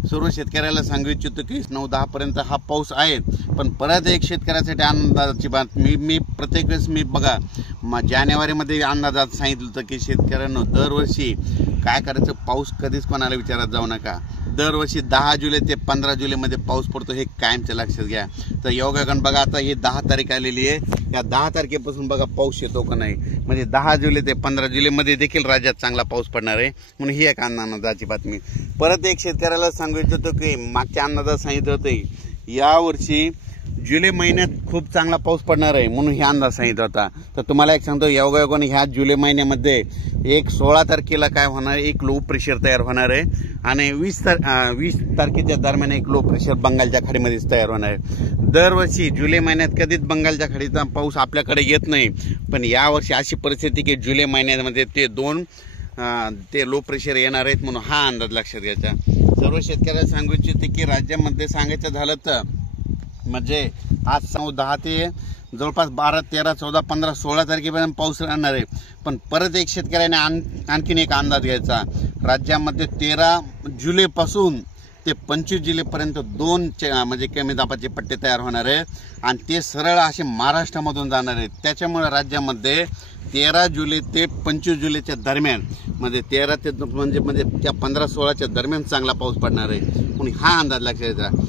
सर्व शेतकऱ्याला सांगू इच्छितो की 9-10 पर्यंत हा पाऊस आहे, पण परत एक शेतकऱ्यासाठी आनंदाची बात मी प्रत्येक वेळेस मी बघा जानेवारीमध्ये अंदाजात सांगितलं होतं की शेतकऱ्यांना दरवर्षी काय करायचं, पाऊस कधीच कोणाला विचारात जाऊ नका। दरवर्षी 10 जुलै ते 15 जुलैमध्ये पाऊस पडतो, हे कायमचं लक्षात घ्या। तर योगायोगानं बघा आता ही 10 तारीख आलेली आहे, या 10 तारखेपासून बघा पाऊस येतो का नाही, म्हणजे 10 जुलै ते 15 जुलैमध्ये देखील राज्यात चांगला पाऊस पडणार आहे, म्हणून ही एक आनंदाची बातमी। परत एक शेतकऱ्याला सांगू इच्छितो की मागच्या अंदाजात सांगितलं होतं यावर्षी जुलै महिन्यात खूप चांगला पाऊस पडणार आहे, म्हणून हे अंदाज सांगितला होता। तर तुम्हाला एक सांगतो योगायोगाने ह्या जुलै महिन्यामध्ये 16 तारखेला काय होणार, एक लो प्रेशर तयार होणार आहे आणि 20 तारखेच्या दरम्यान एक लो प्रेशर बंगालच्या खाडीमध्येच तयार होणार आहे। दरवर्षी जुलै महिन्यात कधीच बंगालच्या खाडीचा पाऊस आपल्याकडे येत नाही, पण यावर्षी अशी परिस्थिती की जुलै महिन्यामध्ये ते लो प्रेशर येणार आहेत, म्हणून हा अंदाज लक्षात घ्यायचा। सर्व शेतकऱ्याला सांगू इच्छिते की राज्यामध्ये सांगायचं झालं तर म्हणजे आज 10 ते जवळपास 12, 13, 14, 15, 16 तारखेपर्यंत पाऊस राहणार आहे, पण परत एक शेतकऱ्याने आणखीन एक अंदाज घ्यायचा। राज्यामध्ये 13 जुलैपासून ते 25 जुलैपर्यंत 2 म्हणजे कमी दाबाचे पट्टे तयार होणार आहे आणि ते सरळ असे महाराष्ट्रामधून जाणार आहेत। त्याच्यामुळे राज्यामध्ये 13 जुलै ते 25 जुलैच्या दरम्यान म्हणजे 13 ते म्हणजे त्या 15-16च्या दरम्यान चांगला पाऊस पडणार आहे, म्हणून हा अंदाज लक्षात घ्यायचा।